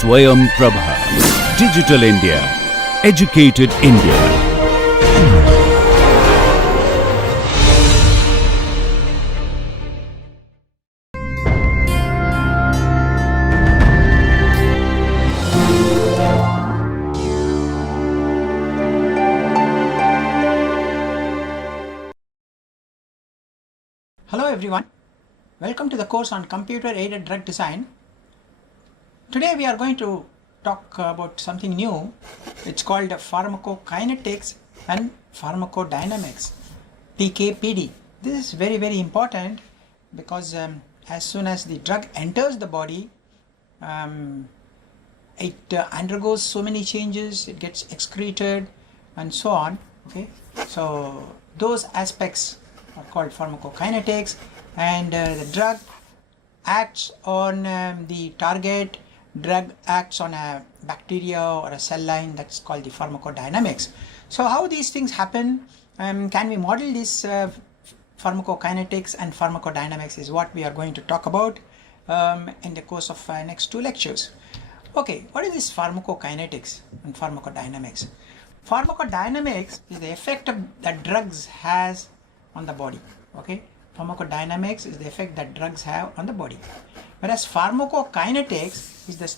Swayam Prabha. Digital India. Educated India. Hello everyone, welcome to the course on computer-aided drug design. Today we are going to talk about something new. It's called pharmacokinetics and pharmacodynamics, PK/PD. This is very important because as soon as the drug enters the body, it undergoes so many changes, it gets excreted and so on. Okay, so those aspects are called pharmacokinetics, and the drug acts on the target, drug acts on a bacteria or a cell line, that's called the pharmacodynamics. So how these things happen, can we model this pharmacokinetics and pharmacodynamics is what we are going to talk about in the course of next two lectures. Okay, what is this pharmacokinetics and pharmacodynamics? Pharmacodynamics is the effect that drugs has on the body. Okay, pharmacodynamics is the effect that drugs have on the body, whereas pharmacokinetics is the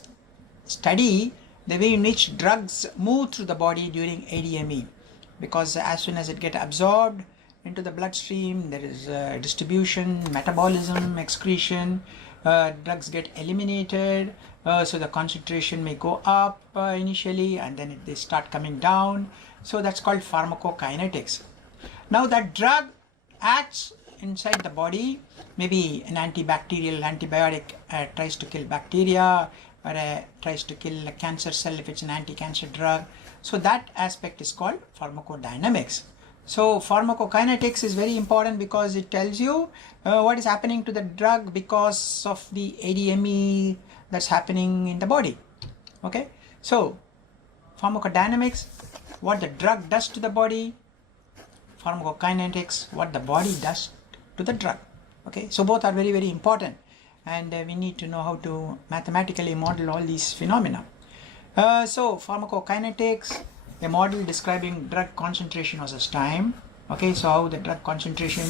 study the way in which drugs move through the body during ADME, because as soon as it gets absorbed into the bloodstream, there is distribution, metabolism, excretion, drugs get eliminated, so the concentration may go up initially and then they start coming down. So that's called pharmacokinetics. Now that drug acts inside the body, maybe an antibacterial antibiotic tries to kill bacteria, or tries to kill a cancer cell if it's an anti-cancer drug. So that aspect is called pharmacodynamics. So pharmacokinetics is very important because it tells you what is happening to the drug because of the ADME that's happening in the body. Okay, so pharmacodynamics, what the drug does to the body; pharmacokinetics, what the body does to the drug. Okay, so both are very important, and we need to know how to mathematically model all these phenomena. So pharmacokinetics, a model describing drug concentration versus time. Okay, so how the drug concentration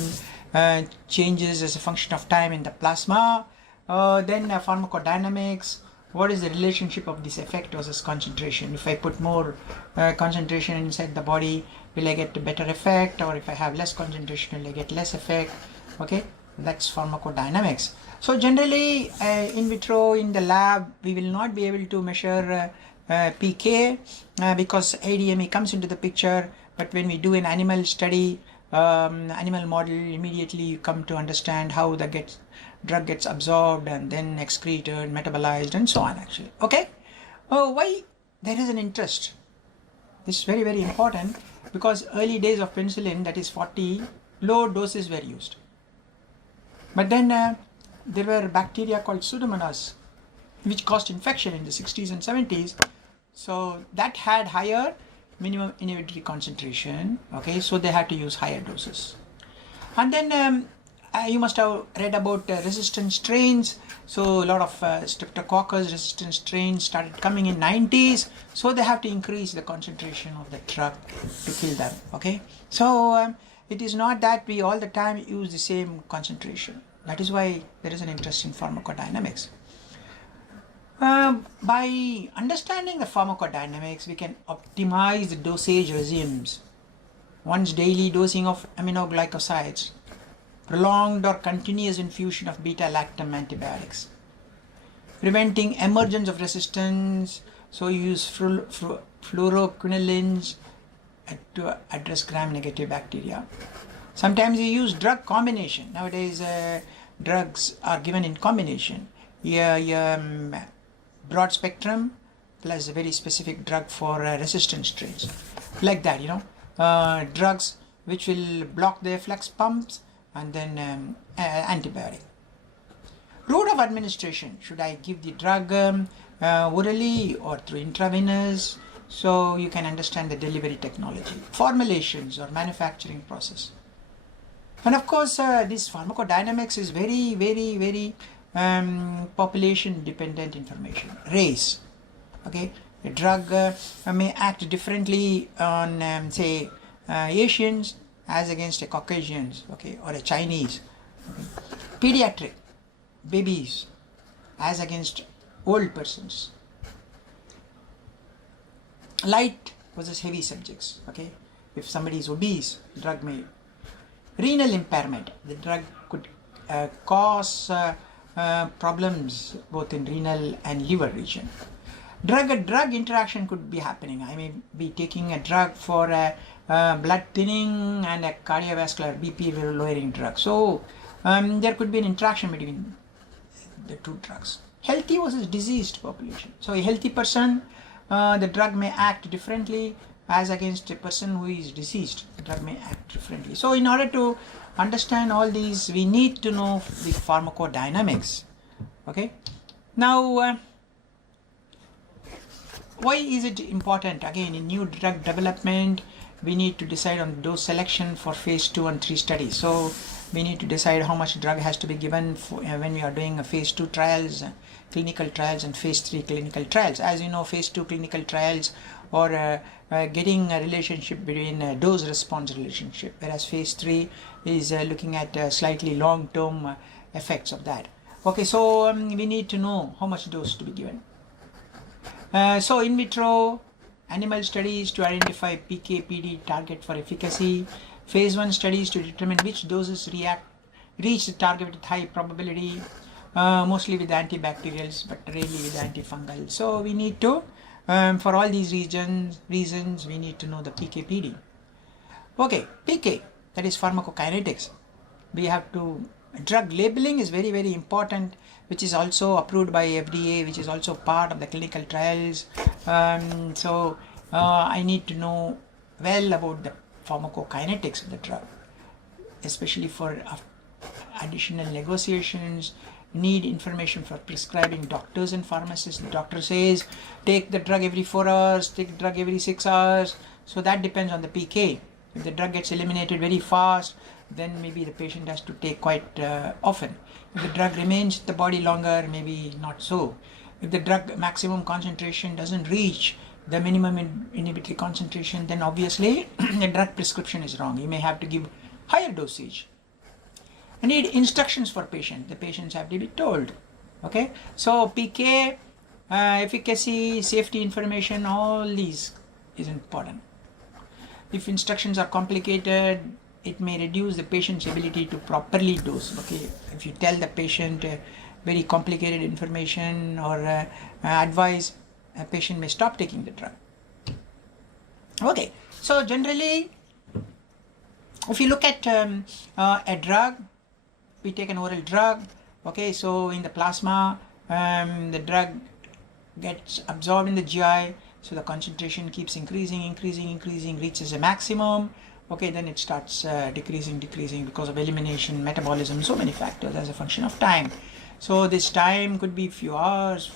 changes as a function of time in the plasma. Then pharmacodynamics, what is the relationship of this effect versus concentration? If I put more concentration inside the body, will I get a better effect, or if I have less concentration, will I get less effect? Okay, that's pharmacodynamics. So generally in vitro, in the lab, we will not be able to measure PK because ADME comes into the picture, but when we do an animal study, animal model, immediately you come to understand how the drug gets absorbed and then excreted, metabolized and so on actually. Okay, why there is an interest? This is very important because early days of penicillin, that is 40, low doses were used. But then there were bacteria called Pseudomonas which caused infection in the 60s and 70s. So that had higher minimum inhibitory concentration. Okay, so they had to use higher doses. And then you must have read about resistant strains. So a lot of streptococcus resistant strains started coming in 90s. So they have to increase the concentration of the drug to kill them. Okay, so it is not that we all the time use the same concentration. That is why there is an interest in pharmacodynamics. By understanding the pharmacodynamics, we can optimize the dosage regimes. Once daily dosing of aminoglycosides, prolonged or continuous infusion of beta-lactam antibiotics, preventing emergence of resistance. So you use fluoroquinolines to address gram-negative bacteria. Sometimes you use drug combination. Nowadays drugs are given in combination. Broad spectrum plus a very specific drug for resistant strains, like that, drugs which will block the efflux pumps, and then antibiotic. Route of administration, should I give the drug orally or through intravenous? So you can understand the delivery technology, formulations or manufacturing process. And of course this pharmacodynamics is very population dependent information. Race, Okay, a drug may act differently on say Asians as against a Caucasians, okay, or a Chinese. Okay. Pediatric babies as against old persons. Light versus heavy subjects. Okay, if somebody is obese, drug may. Renal impairment, the drug could cause problems both in renal and liver region. Drug interaction could be happening. I may be taking a drug for blood thinning and a cardiovascular BP lowering drug. So there could be an interaction between the two drugs. Healthy versus diseased population. So a healthy person, the drug may act differently as against a person who is diseased. The drug may act differently. So in order to understand all these, we need to know the pharmacodynamics. Okay. Now, why is it important? Again, in new drug development, we need to decide on dose selection for phase 2 and 3 studies. So we need to decide how much drug has to be given for, when we are doing a phase 2 trials, clinical trials, and phase 3 clinical trials. As you know, phase 2 clinical trials or getting a relationship between a dose response relationship, whereas phase 3 is looking at slightly long term effects of that. Okay, so we need to know how much dose to be given. So in vitro animal studies to identify PK/PD target for efficacy, phase 1 studies to determine which doses reach the target with high probability, mostly with antibacterials but rarely with antifungal. So we need to, for all these reasons, we need to know the PK/PD. Okay, PK, that is pharmacokinetics. We have to, drug labeling is very, very important, which is also approved by FDA, which is also part of the clinical trials. So I need to know well about the pharmacokinetics of the drug, especially for additional negotiations. Need information for prescribing doctors and pharmacists. The doctor says take the drug every 4 hours, take the drug every 6 hours. So that depends on the PK. If the drug gets eliminated very fast, then maybe the patient has to take quite often. If the drug remains in the body longer, maybe not so. If the drug maximum concentration doesn't reach the minimum inhibitory concentration, then obviously the drug prescription is wrong. You may have to give higher dosage. I need instructions for patient. The patients have to be told. Okay, so PK, efficacy, safety information, all these is important. If instructions are complicated, it may reduce the patient's ability to properly dose. Okay, if you tell the patient very complicated information or advice, a patient may stop taking the drug. Okay, so generally, if you look at a drug, we take an oral drug. Okay, so in the plasma, the drug gets absorbed in the GI, so the concentration keeps increasing, reaches a maximum. Okay, then it starts decreasing because of elimination, metabolism, so many factors as a function of time. So this time could be few hours,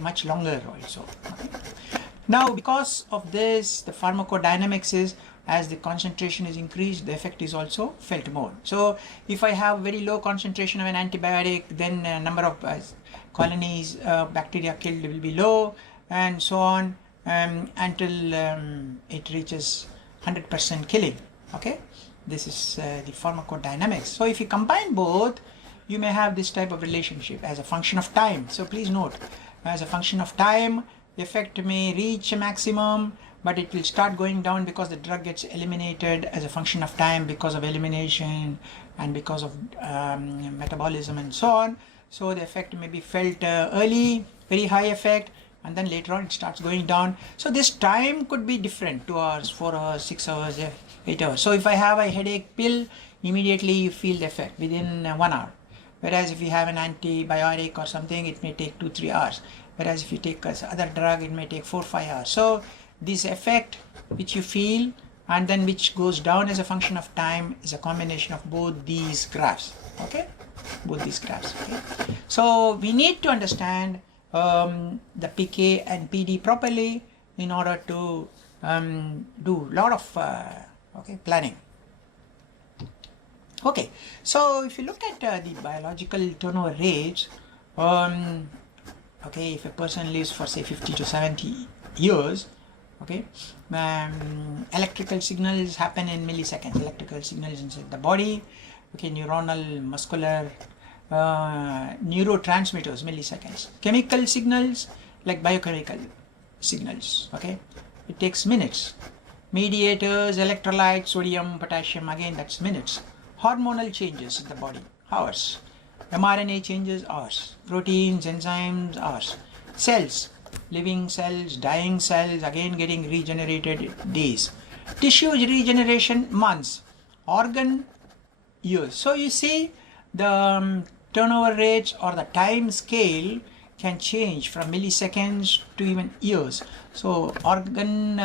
much longer also. Okay. Now, because of this, the pharmacodynamics is, as the concentration is increased, the effect is also felt more. So if I have very low concentration of an antibiotic, then number of colonies bacteria killed will be low, and so on until it reaches 100% killing. Okay, this is the pharmacodynamics. So if you combine both, you may have this type of relationship as a function of time. So please note, as a function of time, the effect may reach a maximum, but it will start going down because the drug gets eliminated as a function of time because of elimination and because of metabolism and so on. So the effect may be felt early, very high effect, and then later on it starts going down. So this time could be different, 2 hours, 4 hours, 6 hours, 8 hours. So if I have a headache pill, immediately you feel the effect within 1 hour. Whereas if you have an antibiotic or something, it may take 2-3 hours. Whereas if you take other drug, it may take 4-5 hours. So this effect which you feel and then which goes down as a function of time is a combination of both these graphs. Okay, both these graphs. Okay, so we need to understand the PK and PD properly in order to do a lot of planning. Okay, so if you look at the biological turnover rates, Okay, if a person lives for say 50 to 70 years, okay, electrical signals happen in milliseconds. Electrical signals inside the body, okay, neuronal, muscular, neurotransmitters, milliseconds. Chemical signals like biochemical signals, okay, it takes minutes. Mediators, electrolytes, sodium, potassium, again that's minutes. Hormonal changes in the body, hours. mRNA changes, hours. Proteins, enzymes, hours. Cells, living cells, dying cells, again getting regenerated, days. Tissue regeneration, months. Organ, years. So you see the turnover rates or the time scale can change from milliseconds to even years. So organ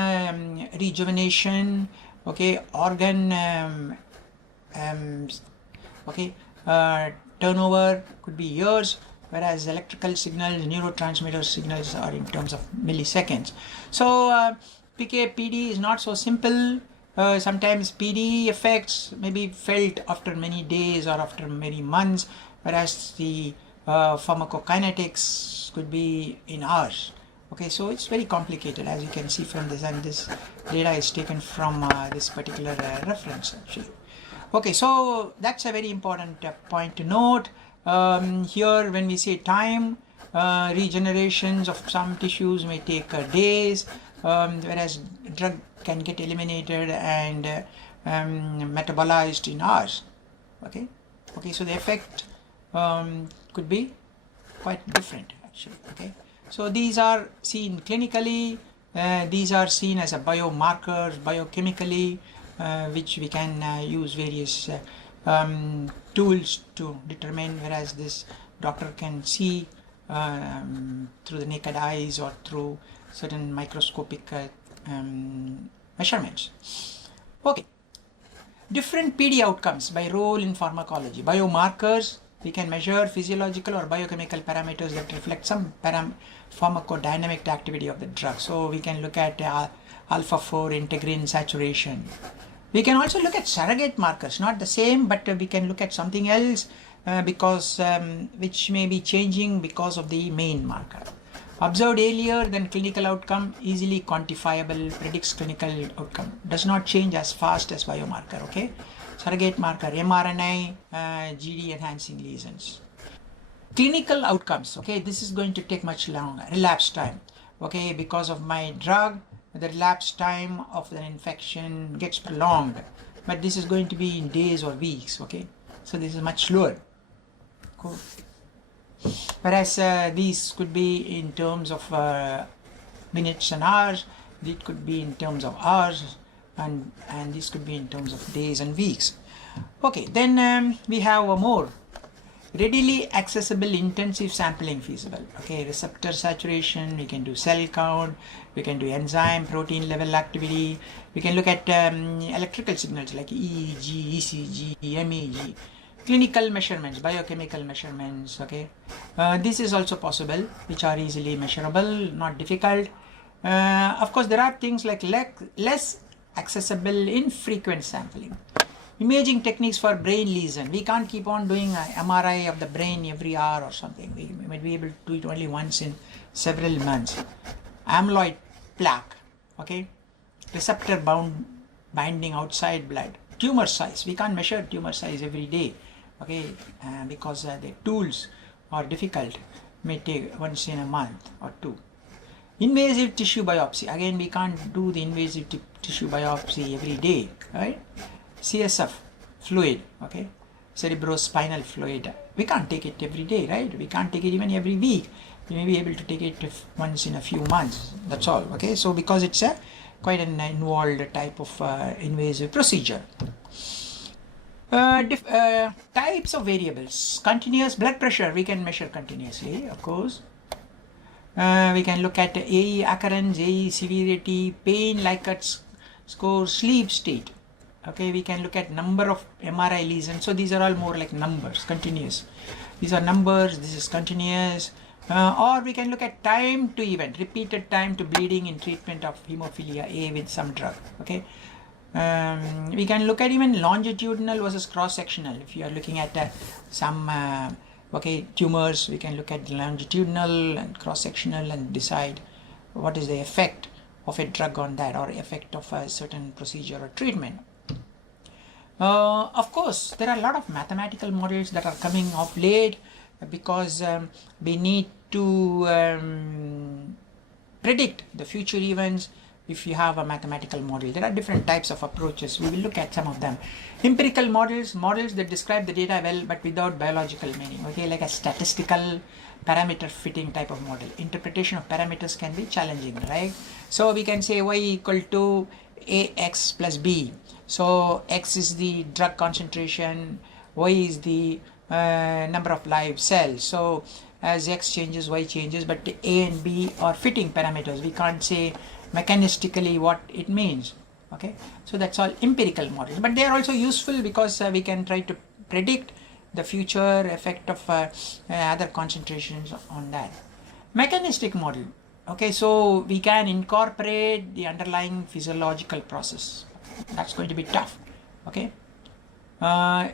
rejuvenation, okay, organ turnover could be years, whereas electrical signals, neurotransmitter signals are in terms of milliseconds. So PK, PD is not so simple. Sometimes PD effects may be felt after many days or after many months, whereas the pharmacokinetics could be in hours. Okay, so it's very complicated, as you can see from this, and this data is taken from this particular reference actually. Okay, so that's a very important point to note. Here when we say time, regenerations of some tissues may take days, whereas drug can get eliminated and metabolized in hours. Okay, so the effect could be quite different actually. Okay, so these are seen clinically, these are seen as a biomarkers biochemically, which we can use various tools to determine, whereas this doctor can see through the naked eyes or through certain microscopic measurements. Okay, different PD outcomes by role in pharmacology. Biomarkers, we can measure physiological or biochemical parameters that reflect some pharmacodynamic activity of the drug. So we can look at alpha-4 integrin saturation. We can also look at surrogate markers, not the same, but we can look at something else because which may be changing because of the main marker. Observed earlier than clinical outcome, easily quantifiable, predicts clinical outcome, does not change as fast as biomarker. Okay, surrogate marker, mRNA, GD enhancing lesions. Clinical outcomes, okay, this is going to take much longer, relapse time. Okay, because of my drug, the relapse time of the infection gets prolonged, but this is going to be in days or weeks. Okay, so this is much slower. Cool. Whereas these could be in terms of minutes and hours, it could be in terms of hours, and this could be in terms of days and weeks. Okay, then we have more readily accessible intensive sampling feasible. Okay, receptor saturation, we can do cell count, we can do enzyme protein level activity, we can look at electrical signals like EEG, ECG, MEG, clinical measurements, biochemical measurements. Okay, this is also possible, which are easily measurable, not difficult. Of course, there are things like less accessible infrequent sampling. Imaging techniques for brain lesion. We can't keep on doing MRI of the brain every hour or something. We might be able to do it only once in several months. Amyloid plaque, okay, receptor binding outside blood. Tumor size. We can't measure tumor size every day, okay, because the tools are difficult. May take once in a month or two. Invasive tissue biopsy. Again, we can't do the invasive tissue biopsy every day, right? CSF fluid, okay, cerebrospinal fluid. We can't take it every day, right? We can't take it even every week. We may be able to take it once in a few months. That's all, okay? So because it's a quite an involved type of invasive procedure. Types of variables. Continuous blood pressure, we can measure continuously, of course. We can look at AE occurrence, AE severity, pain, Likert score, sleep state. Okay, we can look at number of MRI lesions. So these are all more like numbers, continuous. These are numbers, this is continuous. Or we can look at time to event, repeated time to bleeding in treatment of hemophilia A with some drug. Okay, we can look at even longitudinal versus cross-sectional. If you are looking at some Okay, tumors, we can look at longitudinal and cross-sectional and decide what is the effect of a drug on that, or effect of a certain procedure or treatment. Of course, there are a lot of mathematical models that are coming of late, because we need to predict the future events. If you have a mathematical model, there are different types of approaches. We will look at some of them. Empirical models, models that describe the data well but without biological meaning, okay, like a statistical parameter fitting type of model. Interpretation of parameters can be challenging, right? So we can say y equal to ax plus b. So x is the drug concentration, y is the number of live cells. So as x changes, y changes, but the a and b are fitting parameters. We can't say mechanistically what it means. Okay, so that's all empirical models, but they are also useful because we can try to predict the future effect of other concentrations on that. Mechanistic model, okay, so we can incorporate the underlying physiological process. That's going to be tough. Okay,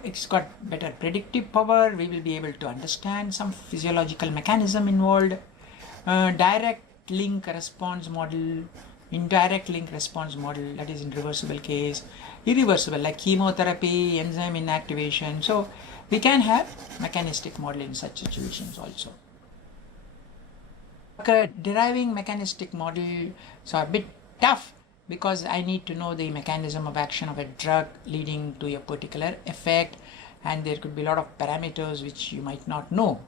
it's got better predictive power. We will be able to understand some physiological mechanism involved. Direct link response model, indirect link response model, that is in reversible case, irreversible like chemotherapy, enzyme inactivation. So we can have mechanistic model in such situations also. Okay, deriving mechanistic model so a bit tough, because I need to know the mechanism of action of a drug leading to a particular effect, and there could be a lot of parameters which you might not know.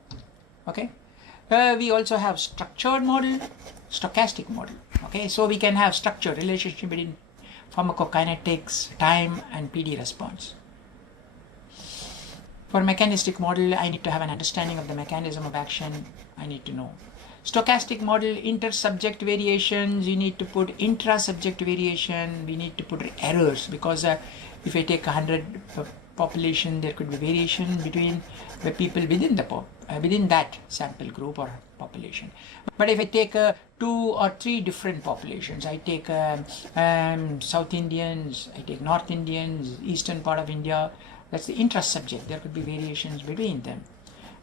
Okay, we also have structured model, stochastic model. Okay, so we can have structured relationship between pharmacokinetics, time and PD response. For mechanistic model, I need to have an understanding of the mechanism of action. I need to know. Stochastic model, inter-subject variations, you need to put intra-subject variation, we need to put errors, because if I take 100 population, there could be variation between the people within the within that sample group or population. But if I take 2 or 3 different populations, I take South Indians, I take North Indians, eastern part of India, that's the intra-subject, there could be variations between them.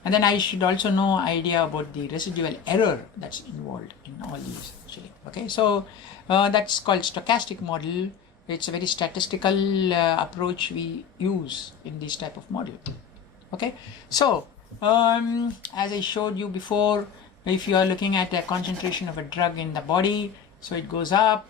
And then I should also know idea about the residual error that's involved in all these actually. Okay, so that's called stochastic model. It's a very statistical approach we use in this type of model. Okay, so as I showed you before, if you are looking at a concentration of a drug in the body, so it goes up,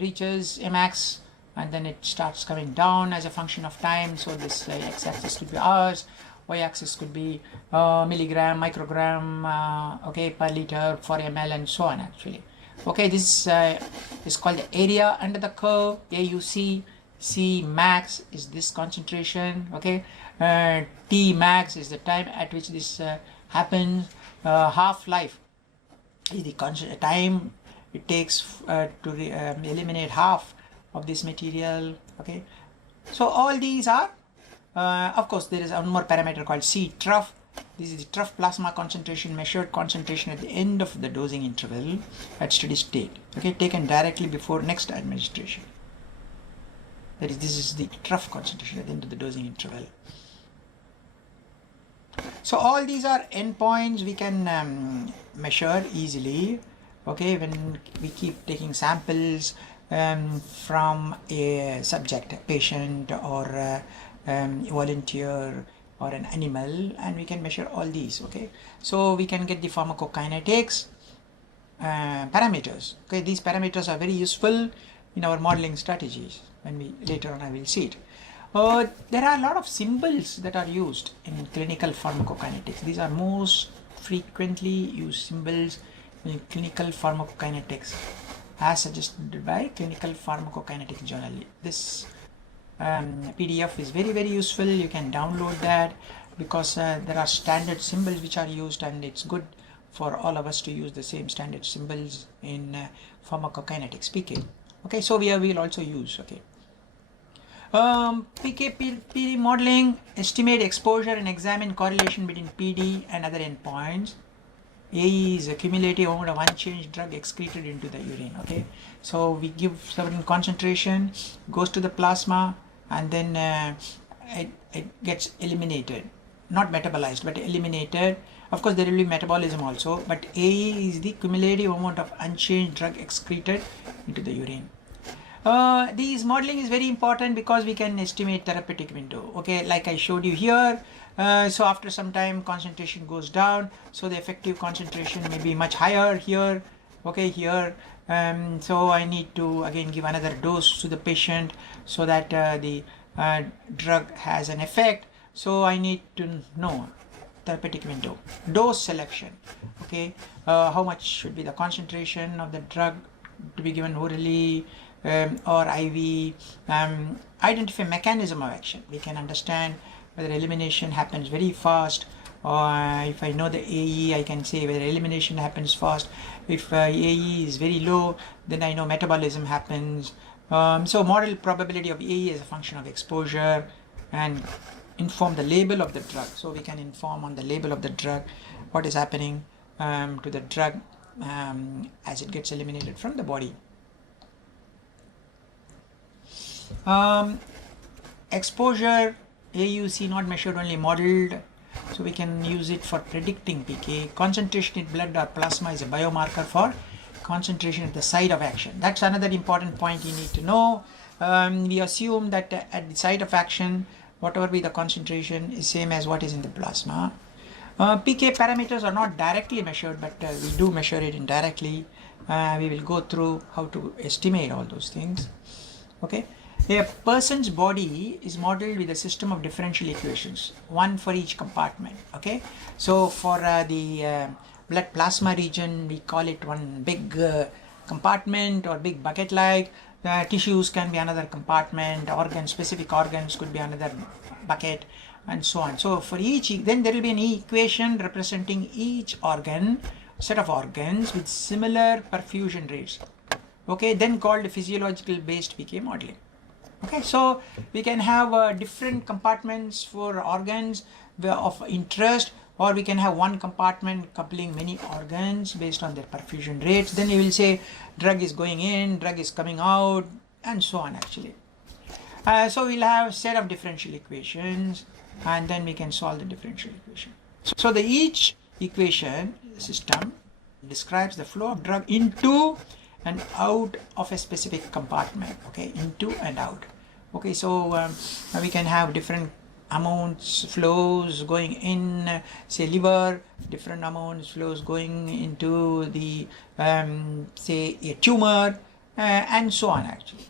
reaches a max, and then it starts coming down as a function of time. So this x-axis could be hours, y-axis could be milligram, microgram, okay, per liter, for ml, and so on actually. Okay, this is called the area under the curve, AUC. C max is this concentration, okay. T max is the time at which this happens. Half-life is the time it takes to eliminate half of this material, okay. So all these are, of course, there is one more parameter called C trough. This is the trough plasma concentration, measured concentration at the end of the dosing interval at steady state, okay, taken directly before next administration. That is, this is the trough concentration at the end of the dosing interval. So all these are endpoints we can measure easily, okay, when we keep taking samples from a subject, a patient, or a volunteer, or an animal, and we can measure all these, okay. So we can get the pharmacokinetics parameters, okay. These parameters are very useful in our modeling strategies. When we later on I will see it. There are a lot of symbols that are used in clinical pharmacokinetics. These are most frequently used symbols in clinical pharmacokinetics as suggested by Clinical Pharmacokinetics Journal. This PDF is very, very useful. You can download that because there are standard symbols which are used, and it's good for all of us to use the same standard symbols in pharmacokinetics, PK. Okay, so we will also use, okay. PD modeling, estimate exposure and examine correlation between PD and other endpoints. AE is a cumulative amount of unchanged drug excreted into the urine, okay. So we give certain concentration, goes to the plasma, and then it gets eliminated, not metabolized but eliminated. Of course there will be metabolism also, but AE is the cumulative amount of unchanged drug excreted into the urine. This modeling is very important because we can estimate therapeutic window. Okay, like I showed you here. So after some time concentration goes down, so the effective concentration may be much higher here. Okay, here. So I need to again give another dose to the patient so that the drug has an effect. So I need to know therapeutic window, dose selection. Okay, how much should be the concentration of the drug to be given orally or IV. Identify mechanism of action. We can understand whether elimination happens very fast, or if I know the AE, I can say whether elimination happens fast. If AE is very low, then I know metabolism happens. So model probability of AE as a function of exposure, and inform the label of the drug. So we can inform on the label of the drug what is happening to the drug as it gets eliminated from the body. Exposure, AUC not measured, only modeled, so we can use it for predicting PK. Concentration in blood or plasma is a biomarker for concentration at the site of action. That's another important point you need to know. We assume that at the site of action, whatever be the concentration is same as what is in the plasma. PK parameters are not directly measured, but we do measure it indirectly. We will go through how to estimate all those things. Okay. A person's body is modeled with a system of differential equations, one for each compartment. Okay, so for the blood plasma region, we call it one big compartment or big bucket. Like the tissues can be another compartment, organs, specific organs could be another bucket, and so on. So for each, then there will be an equation representing each organ, set of organs with similar perfusion rates. Okay, then called physiological based PK modeling. Okay, so we can have different compartments for organs of interest, or we can have one compartment coupling many organs based on their perfusion rates. Then you will say drug is going in, drug is coming out, and so on actually. So we'll have set of differential equations, and then we can solve the differential equation. So the each equation system describes the flow of drug into and out of a specific compartment. Okay, into and out. Okay, so we can have different amounts flows going in, say liver, different amounts flows going into the say a tumor, and so on actually.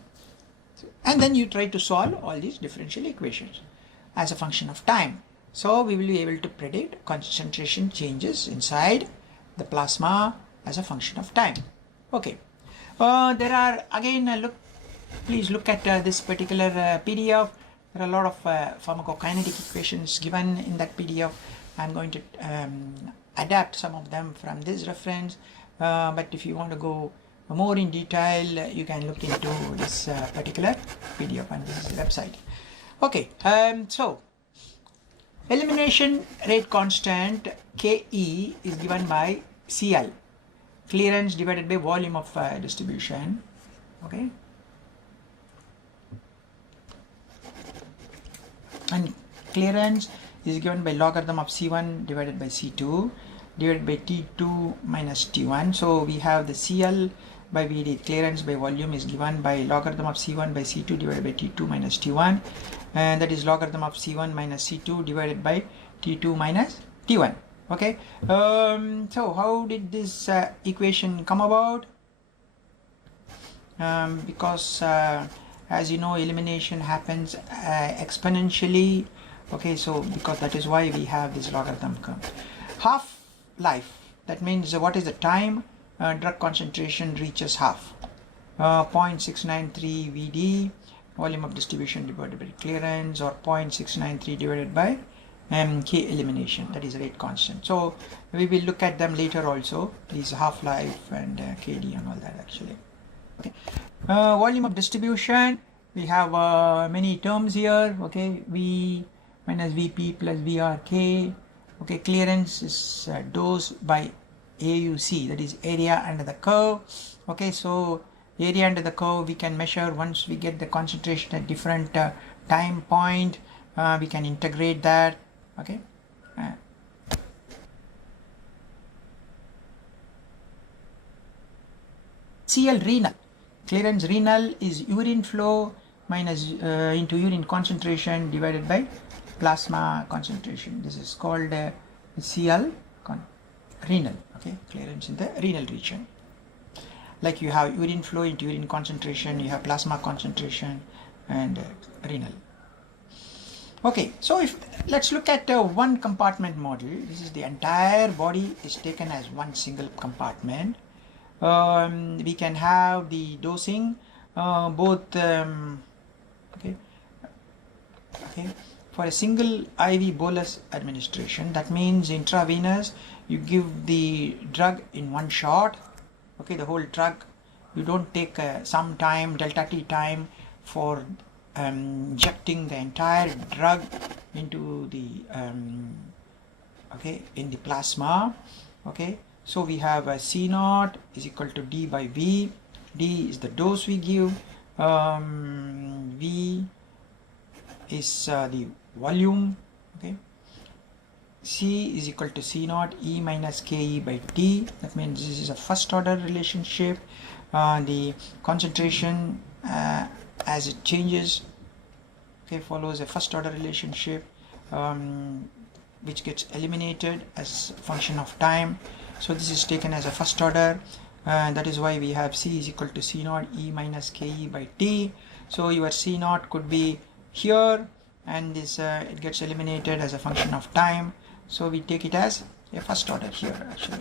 And then you try to solve all these differential equations as a function of time. So we will be able to predict concentration changes inside the plasma as a function of time. Okay. There are again please look at this particular PDF. There are a lot of pharmacokinetic equations given in that PDF. I'm going to adapt some of them from this reference, but if you want to go more in detail, you can look into this particular PDF on this website. Okay, so elimination rate constant KE is given by CL, clearance divided by volume of distribution. Okay, and clearance is given by logarithm of C1 divided by C2 divided by T2 minus T1. So we have the CL by VD, clearance by volume, is given by logarithm of C1 by C2 divided by T2 minus T1, and that is logarithm of C1 minus C2 divided by T2 minus T1. Okay, so how did this equation come about? Because as you know, elimination happens exponentially. Okay, so because that is why we have this logarithm curve. Half life, that means what is the time drug concentration reaches half? 0.693 VD, volume of distribution divided by clearance, or 0.693 divided by K elimination, that is rate constant. So we will look at them later also, these half-life and KD and all that actually. Okay. Volume of distribution, we have many terms here. Okay, V minus Vp plus VRK. Okay, clearance is dose by AUC, that is area under the curve. Okay, so area under the curve we can measure once we get the concentration at different time point. We can integrate that. Okay, CL renal. Clearance renal is urine flow minus into urine concentration divided by plasma concentration. This is called CL renal. Okay, clearance in the renal region. Like you have urine flow into urine concentration, you have plasma concentration, and renal. Okay, so let's look at one compartment model. This is the entire body is taken as one single compartment. We can have the dosing both okay, for a single IV bolus administration. That means intravenous, you give the drug in one shot. Okay, the whole drug. You don't take some time, delta T time, for injecting the entire drug into the in the plasma. Okay, so we have a C naught is equal to D by V. D is the dose we give. V is the volume. Okay, C is equal to C naught E minus KE by T. That means this is a first order relationship. The concentration as it changes, okay, follows a first order relationship which gets eliminated as a function of time. So this is taken as a first order, and that is why we have C is equal to C naught E minus KE by T. So your C naught could be here, and this it gets eliminated as a function of time. So we take it as a first order here actually.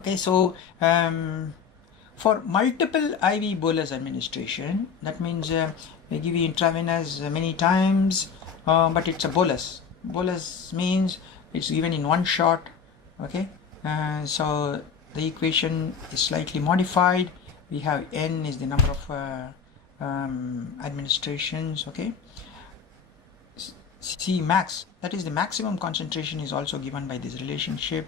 Okay, so for multiple IV bolus administration, that means we give you intravenous many times, but it's a bolus. Bolus means it's given in one shot. Okay, so the equation is slightly modified. We have N is the number of administrations. Okay, C max, that is the maximum concentration, is also given by this relationship,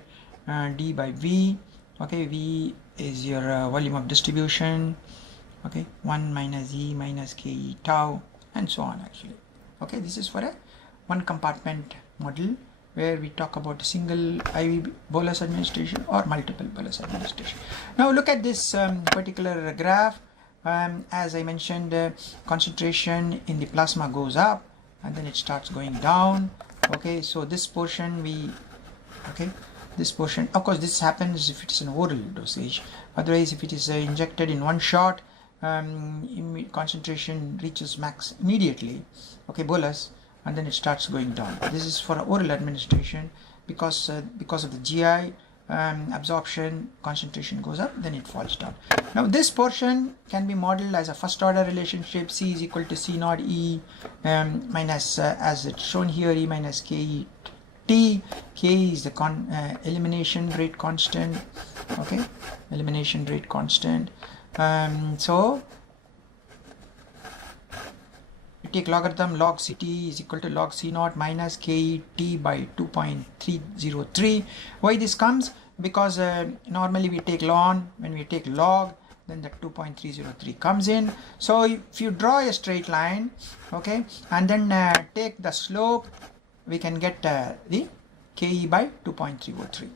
D by V. Okay, V is your volume of distribution. Okay, 1 minus E minus KE tau, and so on actually. Okay, this is for a one compartment model where we talk about a single IV bolus administration or multiple bolus administration. Now look at this particular graph. As I mentioned, concentration in the plasma goes up and then it starts going down. Okay, so this portion this portion, of course this happens if it is an oral dosage. Otherwise, if it is injected in one shot, concentration reaches max immediately, okay, bolus, and then it starts going down. This is for oral administration because of the GI absorption, concentration goes up, then it falls down. Now this portion can be modeled as a first order relationship. C is equal to C naught E minus as it's shown here, E minus KE T. K is the elimination rate constant. Okay, elimination rate constant. So we take logarithm log Ct is equal to log C naught minus KE T by 2.303. Why this comes? Because normally we take ln. When we take log, then the 2.303 comes in. So if you draw a straight line, okay, and then take the slope, we can get the KE by 2.303.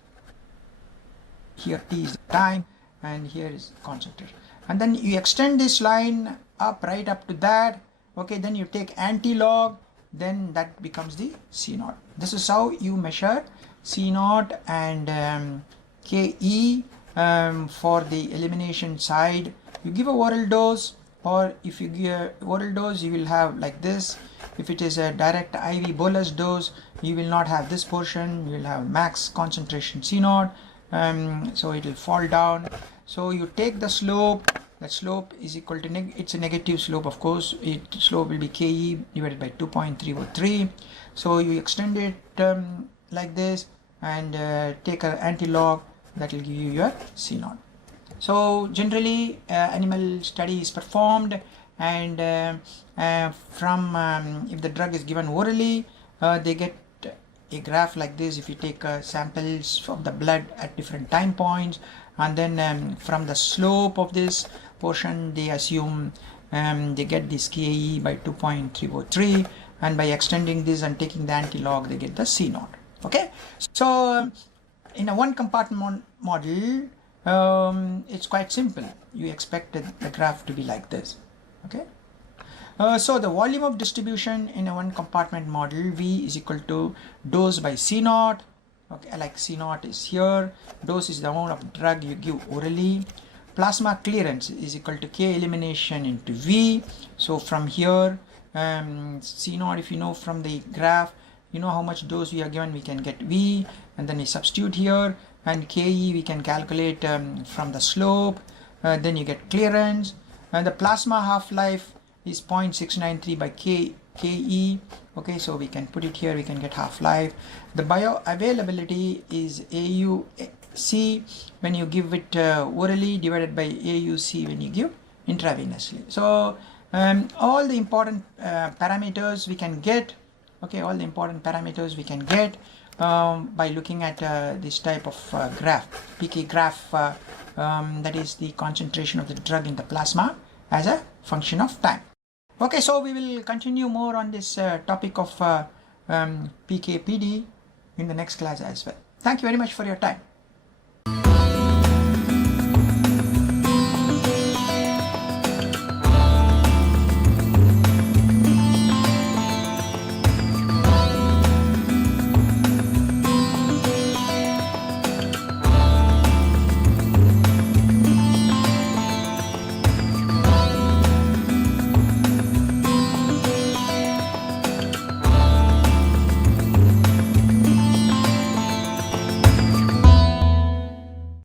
Here T is the time and here is concentration. And then you extend this line up, right up to that. Okay, then you take anti-log, then that becomes the C naught. This is how you measure C naught and KE for the elimination side. You give a oral dose, or if you give a oral dose, you will have like this. If it is a direct IV bolus dose, you will not have this portion. You will have max concentration C naught, so it will fall down. So you take the slope. That slope is equal to it's a negative slope, of course. Slope will be KE divided by 2.303. So you extend it like this and take an anti-log, that will give you your C naught. So generally animal study is performed, and from if the drug is given orally, they get a graph like this. If you take samples from the blood at different time points, and then from the slope of this portion they assume they get this KE by 2.303, and by extending this and taking the anti-log, they get the C naught. Okay, so in a one compartment model, it's quite simple. You expect the graph to be like this. Okay, so the volume of distribution in a one compartment model, V is equal to dose by C naught. Okay, like C naught is here, dose is the amount of drug you give orally, plasma clearance is equal to K elimination into V. So from here, C naught, if you know from the graph, you know how much dose we are given, we can get V, and then we substitute here, and Ke we can calculate from the slope, then you get clearance, and the plasma half-life is 0.693 by Ke. Okay, so we can put it here, we can get half-life. The bioavailability is AUC when you give it orally divided by AUC when you give intravenously. So all the important parameters we can get, okay, all the important parameters we can get by looking at this type of graph, PK graph, that is the concentration of the drug in the plasma as a function of time. Okay, so we will continue more on this topic of PK/PD in the next class as well. Thank you very much for your time.